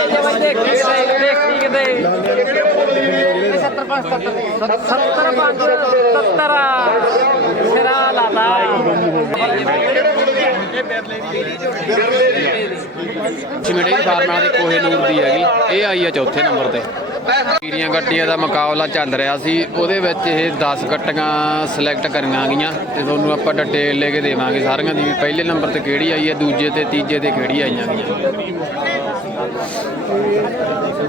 ਵੱਜੇ ਜੇ ਵੱਜੇ ਕਿਤੇ ਦੇਖੀ ਕਿਤੇ 70 70 70 ਸਿਰਾ ਲਾਦਾ ਚਿਮੜੇ ਦੀ ਫਾਰਮਾਂ ਦੇ ਕੋਹੇ ਨੂਰ ਦੀ ਹੈਗੀ। ਇਹ ਆਈ ਆ ਚੌਥੇ ਨੰਬਰ ਤੇ। ਕੀਰੀਆਂ ਗੱਡੀਆਂ ਦਾ ਮੁਕਾਬਲਾ ਚੱਲ ਰਿਹਾ ਸੀ। ਉਹਦੇ ਵਿੱਚ ਇਹ 10 ਗੱਟੀਆਂ ਸਿਲੈਕਟ ਕਰੀਆਂ ਗਈਆਂ ਤੇ ਤੁਹਾਨੂੰ ਆਪਾਂ ਡਿਟੇਲ ਲੈ ਕੇ ਦੇਵਾਂਗੇ। ਸਾਰੀਆਂ ਦੀ ਵੀ ਪਹਿਲੇ ਨੰਬਰ ਤੇ ਕਿਹੜੀ ਆਈ ਹੈ, ਦੂਜੇ ਤੇ ਤੀਜੇ ਤੇ ਕਿਹੜੀ ਆਈਆਂ ਗਈਆਂ।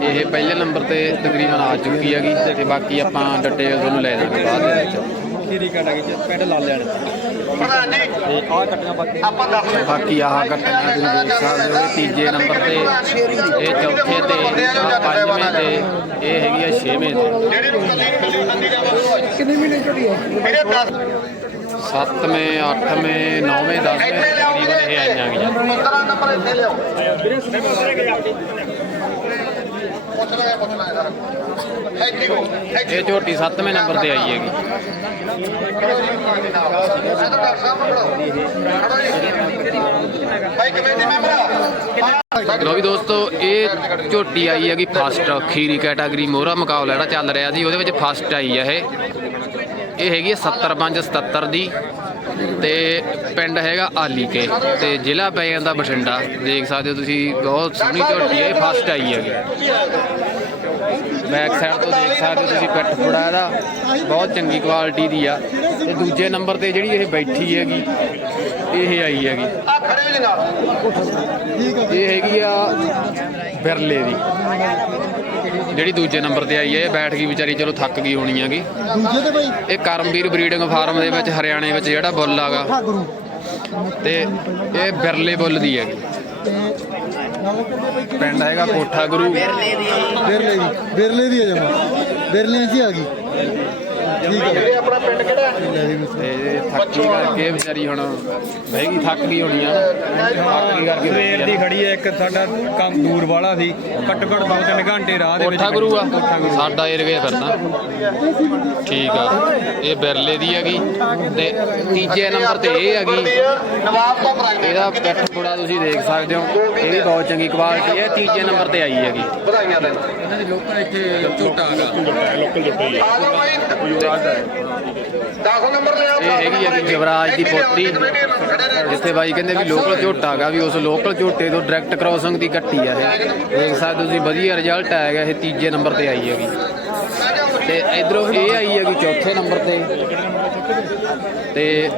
ਇਹ ਪਹਿਲੇ ਨੰਬਰ ਤੇ ਤਕਰੀਬਨ ਆ ਚੁੱਕੀ ਹੈਗੀ ਤੇ ਬਾਕੀ ਆਪਾਂ ਡਿਟੇਲ ਤੁਹਾਨੂੰ ਲੈ ਦਾਂਗੇ ਬਾਅਦ ਦੇ ਵਿੱਚ। ਖੀਰੀ ਕਾਟਾ ਕੀ ਪਿੰਡ ਲਾ ਲੈਣ। ਤੇ ਆਹ ਕੱਟੀਆਂ ਬਾਕੀ ਬਾਕੀ ਆਹ ਗੱਟੀਆਂ ਤੁਸੀਂ ਦੇਖ ਸਕਦੇ ਹੋ ਤੀਜੇ ਨੰਬਰ ਤੇ ਇਹ ਚੌਥੇ ਤੇ ਪੰਜਵੇਂ ਤੇ ਇਹ ਹੈਗੀ ਆ ਛੇਵੇਂ ਤੇ। ਕਿੰਨੇ ਮਹੀਨੇ ਝੋਟੀ ਹੈ? ਸੱਤਵੇਂ, ਅੱਠਵੇਂ, ਨੌਵੇਂ, ਦਸਵੇਂ ਤਕਰੀਬਨ ਇਹ ਆਈਆਂ ਗਈਆਂ। ਇਹ ਝੋਟੀ ਸੱਤਵੇਂ ਨੰਬਰ ਤੇ ਆਈ ਹੈਗੀ। ਲੋ ਵੀ ਦੋਸਤੋ, ਇਹ ਝੋਟੀ ਆਈ ਹੈਗੀ ਫਸਟ ਖੀਰੀ ਕੈਟਾਗਰੀ ਮੋਹਰਾ ਮੁਕਾਬਲਾ ਜਿਹੜਾ ਚੱਲ ਰਿਹਾ ਸੀ ਉਹਦੇ ਵਿੱਚ ਫਸਟ ਆਈ ਹੈ ਇਹ। ਇਹ ਹੈਗੀ ਹੈ 75 77 ਦੀ ਤੇ ਪਿੰਡ ਹੈਗਾ ਆਲੀਕੇ ਤੇ ਜ਼ਿਲ੍ਹਾ ਪੈ ਜਾਂਦਾ ਬਠਿੰਡਾ। ਦੇਖ ਸਕਦੇ ਹੋ ਤੁਸੀਂ, ਬਹੁਤ ਸੋਹਣੀ ਝੋਟੀ ਹੈ, ਇਹ ਫਸਟ ਆਈ ਹੈਗੀ। ਬੈਕ ਸਾਈਡ ਤੋਂ ਦੇਖ ਸਕਦੇ ਹੋ ਤੁਸੀਂ ਪਿੱਠ ਪੁੜਾ ਇਹਦਾ, ਬਹੁਤ ਚੰਗੀ ਕੁਆਲਿਟੀ ਦੀ ਆ। ਤੇ ਦੂਜੇ ਨੰਬਰ ਤੇ ਜਿਹੜੀ ਇਹ ਬੈਠੀ ਹੈਗੀ, ਇਹ ਆਈ ਹੈਗੀ। ਇਹ ਹੈਗੀ ਆ ਬਿਰਲੇ ਦੀ। ਜਿਹੜੀ ਦੂਜੇ ਨੰਬਰ ਤੇ ਆਈ ਹੈ ਇਹ ਬੈਠ ਗਈ ਵਿਚਾਰੀ ਚਲੋ ਥੱਕ ਗਈ ਹੋਣੀ ਹੈਗੀ। ਦੂਜੇ ਤੇ ਬਈ। ਇਹ ਕਰਮਵੀਰ ਬਰੀਡਿੰਗ ਫਾਰਮ ਦੇ ਵਿੱਚ ਹਰਿਆਣੇ ਵਿੱਚ ਜਿਹੜਾ ਬੁੱਲ ਆਗਾ ਠਾ ਗੁਰੂ ਤੇ ਇਹ ਬਿਰਲੇ ਬੁੱਲ ਦੀ ਹੈਗੀ। ਪਿੰਡ ਹੈਗਾ ਕੋਠਾ ਗੁਰੂ। ਬਿਰਲੇ ਦੀ। ਬਿਰਲੇ ਦੀ ਜਮਾ। ਬਿਰਲੇ ਹੀ ਆ ਗਈ। ਠੀਕ ਹੈ। ਤੇ ਥੱਕੀ ਕਰਕੇ ਵਿਚਾਰੀ ਹੁਣ ਬਹਿ ਗਈ ਥੱਕ ਗਈ ਹੋਣੀ ਆ। ਥੱਕ ਗਈ ਕਰਕੇ ਸਵੇਰ ਦੀ। ਖੜੀ ਹੈ ਇੱਕ ਸਾਡਾ ਕੰਮ ਦੂਰ ਵਾਲਾ ਸੀ। ਘੱਟੋ ਘੱਟ ਦੋ ਤਿੰਨ ਘੰਟੇ ਰਾਹ ਦੇ ਵਿੱਚ ਗੁਰੂ ਆ। ਸਾਡਾ ਏਰੀਆ ਫਿਰਦਾ ਠੀਕ ਆ। ਇਹ ਬਿਰਲੇ ਦੀ ਹੈਗੀ। ਤੇ ਤੀਜੇ ਨੰਬਰ ਤੇ ਇਹ ਹੈਗੀ। ਇਹਦਾ ਪਿੱਠ ਪੁੜਾ ਤੁਸੀਂ ਦੇਖ ਸਕਦੇ ਹੋ। ਇਹ ਵੀ ਬਹੁਤ ਚੰਗੀ ਕੁਆਲਿਟੀ ਹੈ। ਤੀਜੇ ਨੰਬਰ ਤੇ ਆਈ ਹੈਗੀ। ਇਹਨਾਂ ਦੀ ਲੋਕਲ ਇੱਥੇ ਝੋਟਾ ਹੈਗਾ। ਇਹ ਹੈਗੀ ਆ ਜਵਰਾਜ ਦੀ ਪੋਤਰੀ। ਜਿੱਥੇ ਬਾਈ ਕਹਿੰਦੇ ਵੀ ਲੋਕਲ ਝੋਟਾਗਾ ਵੀ ਉਸ ਲੋਕਲ ਝੋਟੇ ਤੋਂ ਡਾਇਰੈਕਟ ਕ੍ਰਾਸਿੰਗ ਦੀ ਕੱਟੀ ਆ ਇਹ। ਦੇਖ ਸਕਦੇ ਤੁਸੀਂ ਵਧੀਆ ਰਿਜ਼ਲਟ ਆਏਗਾ ਇਹ ਤੀਜੇ ਨੰਬਰ ਤੇ ਆਈ ਹੈਗੀ। ਤੇ ਇਧਰੋਂ ਇਹ ਆਈ ਹੈਗੀ ਚੌਥੇ ਨੰਬਰ ਤੇ। ਤੇ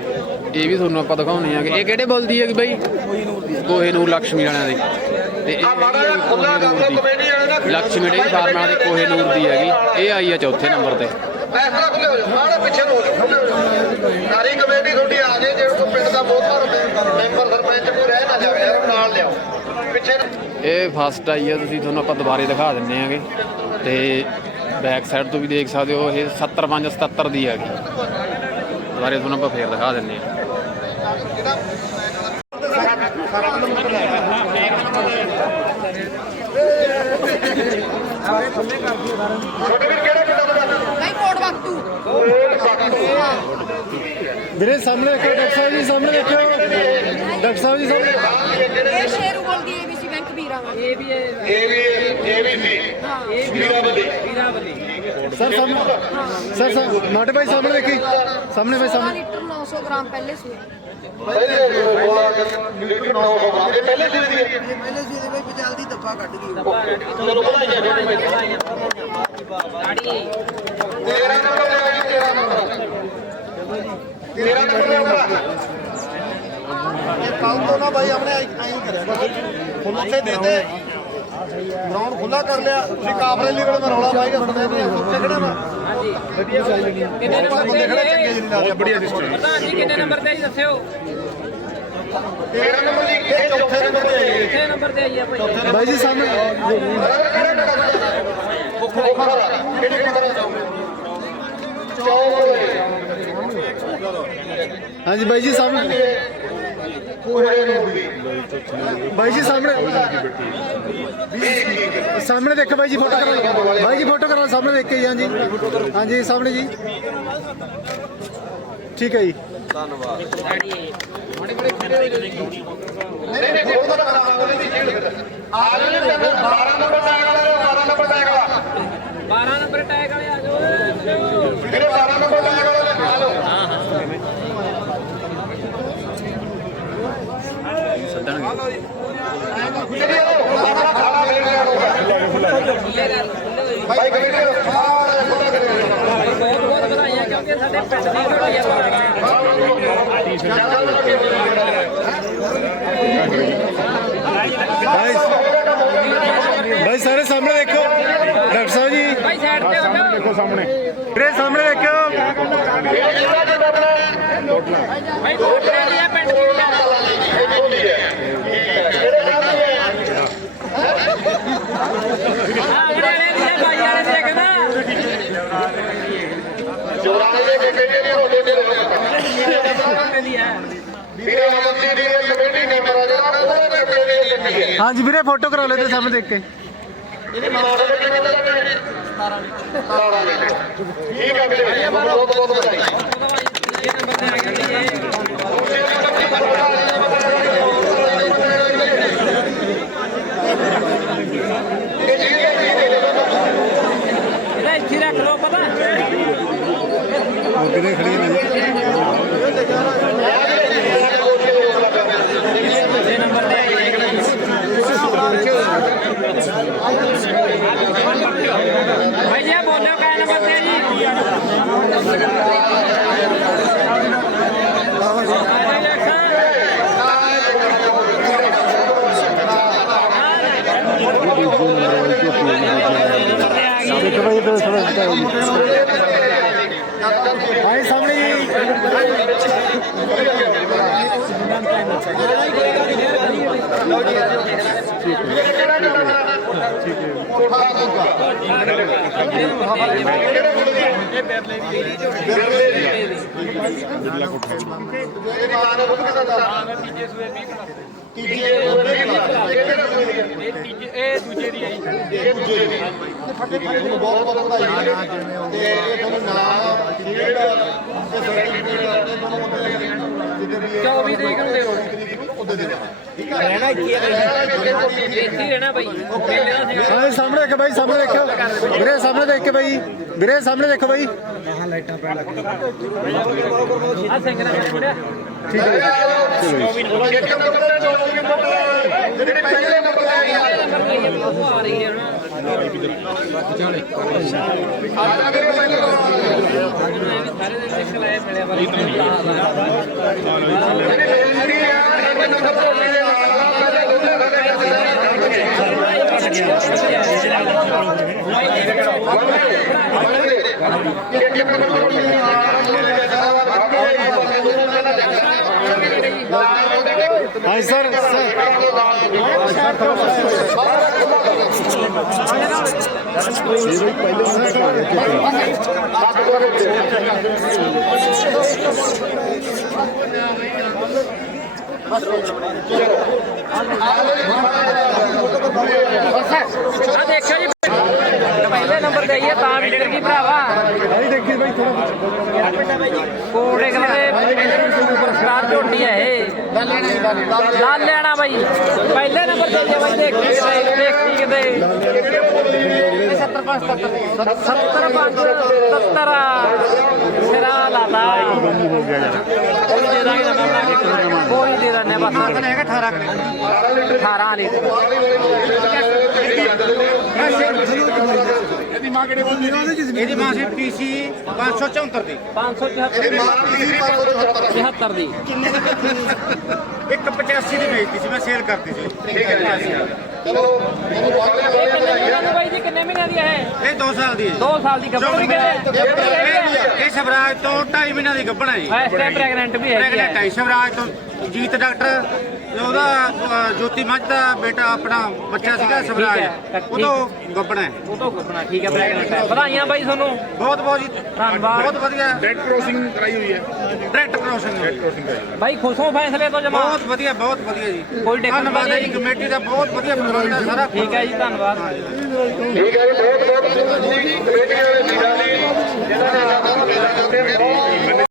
ਇਹ ਵੀ ਤੁਹਾਨੂੰ ਆਪਾਂ ਦਿਖਾਉਣੀ ਆ ਕਿ ਇਹ ਕਿਹੜੇ ਬੋਲਦੀ ਹੈਗੀ ਬਾਈ? ਕੋਹੇ ਨੂਰ ਲక్ష్ਮੀ ਵਾਲਿਆਂ ਦੀ। ਤੇ ਇਹ ਲక్ష్ਮੀ ਡੇਰੀ ਫਾਰਮਾਂ ਦੇ ਕੋਹੇ ਨੂਰ ਦੀ ਹੈਗੀ। ਇਹ ਆਈ ਆ ਚੌਥੇ ਨੰਬਰ ਤੇ। ਫੈਸਲਾ ਖੁੱਲੇ ਹੋ ਜਾਓ ਮਾੜੇ ਪਿੱਛੇ ਨੂੰ ਹੋ ਜਾਓ ਖੁੱਲੇ ਹੋ ਜਾਓ। ਸਾਰੀ ਕਮੇਟੀ ਤੁਹਾਡੀ ਆ ਜੇ ਜਿਹੜੇ ਕੋ ਪਿੰਡ ਦਾ ਬਹੁਤ ਮੈਂਬਰ ਸਰਪੰਚ ਕੋਈ ਰਹਿ ਨਾ ਜਾਵੇ ਯਾਰ ਨਾਲ ਲਿਆਓ। ਪਿੱਛੇ ਇਹ ਫਸਟ ਆਈ ਆ ਤੁਸੀਂ ਤੁਹਾਨੂੰ ਆਪਾਂ ਦੁਬਾਰੇ ਦਿਖਾ ਦਿੰਨੇ ਆਗੇ। ਤੇ ਬੈਕ ਸਾਈਡ ਤੋਂ ਵੀ ਦੇਖ ਸਕਦੇ ਹੋ ਇਹ 75 77 ਦੀ ਹੈਗੀ ਦੁਬਾਰੇ ਤੁਹਾਨੂੰ ਆਪਾਂ ਫੇਰ ਦਿਖਾ ਦਿੰਨੇ ਆ। ਛੋਟੇ ਵੀਰ ਕਿਹੜਾ ਪਿੰਡ ਦਾ ਨਹੀਂ ਕੋਟ ਵਕਤੂ ਵੀਰੇ ਸਾਹਮਣੇ ਦੇਖੋ ਡਾਕਟਰ ਸਾਹਿਬ ਜੀ ਸਾਹਮਣੇ ਦੇਖੋ ਡਾਕਟਰ ਸਾਹਿਬ ਜੀ ਸਾਹਮਣੇ। ਇਹ ਸ਼ੇਰੂ ਬੋਲਦੀ ਏਬੀਸੀ ਬੈਂਕ ਵੀਰਾ ਵਾ ਇਹ ਵੀ ਇਹ ਵੀ ਇਹ ਵੀ ਸੀ। ਇਹ ਵੀ ਵੀਰਾਵਲੀ ਸਰ ਸਾਹਮਣੇ ਸਰ ਸਰ ਮਾਟੇ ਭਾਈ ਸਾਹਮਣੇ ਦੇਖੀ ਸਾਹਮਣੇ ਭਾਈ 16 ਸਾਹਮਣੇ। ਲੀਟਰ 900 ਗ੍ਰਾਮ ਪਹਿਲੇ ਸੂਏ। ਪਹਿਲੇ 16 900 ਗ੍ਰਾਮ। ਇਹ ਪਹਿਲੇ ਸੀ ਦੀ ਪਹਿਲੇ ਸੂਏ ਦੱਫਾ ਕੱਢ ਗਈ ਚਲੋ ਬਣਾਈਏ ਗਾੜੀ 13 ਨੰਬਰ ਲੈ ਆਈ 13 ਨੰਬਰ। 13 ਨੰਬਰ ਲੈ ਆਉਂਦਾ ਇਹ ਕੱਲ ਤੋਂ ਨਾ ਭਾਈ ਆਪਣੇ ਐਂ ਕਰਿਆ ਫੁੱਲ ਉੱਥੇ ਦੇ ਦੇ। ਗਰਾਊਂਡ ਖੁੱਲਾ ਕਰ ਲਿਆ। ਤੁਸੀਂ ਕਾਫਰੇ ਲੀਗਲ ਮੈਂ ਰੌਲਾ ਪਾਈ ਦੱਸਦੇ ਨੇ ਉੱਥੇ ਖੜਾ ਨਾ। ਹਾਂਜੀ ਗੱਡੀ ਚਾਹੀ ਲੈਣੀ ਕਿੰਨੇ ਨੰਬਰ ਤੇ ਖੜੇ ਚੰਗੇ ਨਾਲ ਬੜੀਆ ਪ੍ਰਧਾਨ ਜੀ ਕਿੰਨੇ ਨੰਬਰ ਤੇ ਦੱਸਿਓ। 13 ਨੰਬਰ ਦੀ ਇਹ ਚੌਥੇ ਨੰਬਰ ਤੇ ਆਈ ਕਿੰਨੇ ਨੰਬਰ ਤੇ ਆਈ ਆ ਭਾਈ। ਬਾਈ ਜੀ ਸਾਹਮਣੇ ਹਾਂਜੀ ਬਾਈ ਜੀ ਸਾਹਮਣੇ। ਬਾਈ ਜੀ ਸਾਹਮਣੇ ਸਾਹਮਣੇ ਦੇਖੋ ਬਾਈ ਜੀ ਫੋਟੋ ਕਰਾ ਬਾਈ ਜੀ ਫੋਟੋ ਕਰਾ ਸਾਹਮਣੇ ਦੇਖ ਕੇ ਜੀ ਹਾਂਜੀ। ਹਾਂਜੀ ਸਾਹਮਣੇ ਜੀ। ਠੀਕ ਹੈ ਜੀ। ਗਾੜੀ ਨਹੀਂ ਨਹੀਂ ਉਹ ਤਾਂ ਕਰਾਵਾਂਗੇ ਉਹਦੀ ਖੇਡ ਆ ਜਾਓ ਜੀ 12 ਨੰਬਰ ਟੈਗ ਵਾਲੇ 12 ਨੰਬਰ ਟੈਗ ਵਾਲਾ 12 ਨੰਬਰ ਟੈਗ ਵਾਲੇ ਆ ਜਾਓ ਵੀਰੇ 12 ਨੰਬਰ ਟੈਗ ਵਾਲੇ ਆ ਜਾਓ ਜਿਹੜੀ ਉਹ ਆਪਣਾ ਖਾਣਾ ਲੈ ਲਿਆ ਬਾਈ ਕਮੇਟੀ ਦਾ ਸਾਰਾ ਖੁੱਲਾ ਕਰੇ ਬਹੁਤ ਬਹੁਤ ਵਧਾਈਆਂ ਕਿਉਂਕਿ ਸਾਡੇ ਪਿੰਡ ਦੀ ਝੋਟੀ ਆ ਭਰਾ ਭਾਈ ਸਾਰੇ ਸਾਹਮਣੇ ਦੇਖੋ। ਡਾਕਟਰ ਸਾਹਿਬ ਜੀ। ਭਾਈ ਸਾਈਡ ਤੇ ਹੋ ਜਾਓ ਸਾਹਮਣੇ ਵੀਰੇ ਸਾਹਮਣੇ ਦੇਖਿਓ ਭਾਈ ਝੋਟੇ ਦੀ ਪਿੰਡ ਦੀ ਆ ਹਾਂ ਅਗਲੇ ਵਾਲੇ ਦੀ ਆ ਬਾਈ ਵਾਲੇ ਦੀ ਕਹਿੰਦਾ। ਚੋਰਾਣੇ ਦੇ ਬੇਟੇ ਦੀ ਆ ਵੀਰੇ ਅਮਨਦੀਪ ਦੀ ਕਮੇਟੀ ਮੈਂਬਰ ਆ ਜਿਹੜਾ ਉਹ ਬੇਟੇ ਦੀ ਲੱਗੀ ਹੈ ਹਾਂਜੀ ਵੀਰੇ ਫੋਟੋ ਕਰਾ ਲਓ ਤੇ ਸਾਹਮਣੇ ਦੇਖ ਕੇ। ਇਹਦੇ ਮਾਡਲ ਕਿੰਨੇ ਦਾ ਹੈ 17 17 ਠੀਕ ਹੈ ਵੀਰੇ ਬਹੁਤ ਬਹੁਤ ਵਧਾਈ। ਇਹ ਨੰਬਰ ਤੇ ਆ ਹੈ ਇਹਦਾ ਇੱਥੇ ਰੱਖ ਲਓ ਪਤਾ ਕਿਤੇ ਖੜੀ ਨਹੀਂ ਇਹ ਨੰਬਰ ਤੇ ਆ ਭਾਈ ਜੀ ਬੋਲਿਓ ਕਾ ਨੰਬਰ ਤੇ ਜੀ ਦੇਖੋ ਭਾਈ ਇਧਰ ਥੋੜਾ ਹਟਾਓ ਜੀ। ਭਾਈ ਸਾਹਮਣੇ ਜੀ ਮੇਰੀ ਮਾਂ ਨੇ ਬੁੱਧ ਕਿਸਾ ਦਾ? ਤੀਜੇ ਸੂਏ 20 ਤੀਜੇ ਇਹ ਦੂਜੇ ਦੀ ਆਈ ਇਹ ਦੂਜੇ ਦੀ ਤੁਹਾਨੂੰ ਬਹੁਤ ਬਹੁਤ ਵਧਾਈ ਤੇ ਇਹ ਤੁਹਾਨੂੰ ਨਾਮ ਖੇਡ ਤੇ ਸਰਟੀਫਿਕੇਟ ਤੇ ਤੁਹਾਨੂੰ ਉਹਦੇ ਜਿੱਦੇ ਵੀ 24 ਤਰੀਕ ਨੂੰ ਦੇਵੋ ਉਹਦੇ ਦੇ ਦੇਣਾ ਠੀਕ ਹੈ? ਰਹਿਣਾ ਇੱਥੇ ਹੀ? ਇੱਥੇ ਹੀ ਰਹਿਣਾ ਭਾਈ ਮੇਲੇ ਦਾ ਸੀਗਾ। ਹਾਂ ਸਾਹਮਣੇ ਦੇਖੋ ਵੀਰੇ ਸਾਹਮਣੇ ਦੇਖ ਕੇ ਭਾਈ ਵੀਰੇ ਸਾਹਮਣੇ ਦੇਖੋ ਭਾਈ ਆ ਸਿੰਘ ਨਾਲ ਮੁੰਡਿਆ ਇੱਕ ਨੰਬਰ ਤੇ 24 ਨੰਬਰ ਤੇ ਜਿਹੜੇ ਪਹਿਲੇ ਨੰਬਰ ਤੇ ਇਹ ਨੰਬਰ ਤੇ ਹੀ। ਉਹ ਆ ਰਹੀ ਹੈ। ਨਾ ਆ ਮੇਰੇ ਪਹਿਲੇ ਸਾਰੇ ਦੇ ਦੇਖ ਲਾਏ ਮਿਲਿਆ ਵਾਲੀ ਹਾਂ ਸਰ ਆ ਦੇਖਿਓ ਜੀ। ਪਹਿਲੇ ਨੰਬਰ ਤੇ ਆਈਏ ਤਾਂ ਵੀ ਲੱਗੀ ਭਰਾਵਾ ਭਾਈ ਦੇਖੀ ਭਾਈ ਥੋੜਾ ਕੋੜੇ ਕਲਰ ਦੇ ਸੁਪਰ ਸਟਾਰ ਝੋਟੀ ਹੈ ਇਹ ਲਾਲ ਲੈਣਾ ਬਾਈ। ਪਹਿਲੇ ਨੰਬਰ ਤੇ ਜੇ ਬਾਈ, ਦੇਖ ਦੇਖੀ ਕਿਤੇ। 70 5 70 5 70 ਸਿਰਾ ਲਾਦਾ ਕੋਈ ਦੇ ਦਾਂਗੇ ਨਾ ਬਣਾ ਕੇ ਕੋਈ ਦੇ ਦਾਂਗੇ ਬਸ। ਆਖਣ ਹੈਗਾ 18 18 ਲੀਟਰ ਇਹਦੀ ਮਾਂ ਸੀ ਪੀਸੀ 574 ਦੀ। 574 75 ਦੀ। ਇੱਕ 85 ਦੀ ਵੇਚਦੀ ਸੀ ਮੈਂ ਸੇਲ ਕਰਦੀ ਸੀ। ਠੀਕ ਹੈ ਜੀ। ਚਲੋ ਤੁਹਾਨੂੰ ਬਾਅਦ ਇਹ ਕਿੰਨੇ ਮਹੀਨਿਆਂ ਦੀ ਬਾਈ ਜੀ ਕਿੰਨੇ ਮਹੀਨਿਆਂ ਦੀ ਹੈ? ਇਹ 2 ਸਾਲ ਦੀ ਹੈ 2 ਸਾਲ ਦੀ ਗੱਭਣ ਵੀ ਕਹਿੰਦੇ। ਇਹ- ਇਹ ਸਵਰਾਜ ਤੋਂ 2.5 ਮਹੀਨਿਆਂ ਦੀ ਗੱਭਣ ਹੈ ਜੀ। ਇਸ ਟਾਈਮ ਪ੍ਰੈਗਨੈਂਟ ਵੀ ਪ੍ਰੈਗਨੈਂਟ ਹੈ। ਸਵਰਾਜ ਤੋਂ ਜੀਤ ਡਾਕਟਰ ਉਹਦਾ ਜੋਤੀ ਮੱਝ ਦਾ ਬੇਟਾ ਆਪਣਾ ਬੱਚਾ ਸੀਗਾ ਸਵਰਾਜ। ਉਹ ਤੋਂ ਗੱਭਣ ਹੈ। ਉਹ ਤੋਂ ਗੱਭਣਾ ਠੀਕ ਹੈ ਪ੍ਰੈਗਨੈਂਟ ਹੈ। ਵਧਾਈਆਂ ਬਾਈ ਤੁਹਾਨੂੰ। ਬਹੁਤ ਬਹੁਤ ਜੀ। ਧੰਨਵਾਦ। ਬਹੁਤ ਵਧੀਆ। ਡੈਡ ਕ੍ਰੋਸਿੰਗ ਕਰਾਈ ਹੋਈ ਹੈ। ਡਾਇਰੈਕਟ ਕ੍ਰੋਸਿੰਗ ਬਾਈ ਖੁਸ਼ੋਂ ਫੈਸਲੇ ਤੋਂ ਜਮਾ? ਬਹੁਤ ਵਧੀਆ ਬਹੁਤ ਵਧੀਆ ਜੀ। ਕੋਈ ਦਿੱਕਤ ਧੰਨਵਾਦ ਹੈ ਨਹੀਂ। ਜੀ ਕਮੇਟੀ ਦਾ ਬਹੁਤ ਵਧੀਆ ਪ੍ਰਬੰਧ ਹੈ ਸਾਰਾ ਠੀਕ ਹੈ ਜੀ ਧੰਨਵਾਦ। ਠੀਕ ਹੈ ਜੀ ਬਹੁਤ ਬਹੁਤ ਕਮੇਟੀ ਵਾਲੇ ਵੀਰਾਂ ਨੇ ਸਾਨੂੰ ਮੇਲਾ ਕਰਦੇ ਬਹੁਤ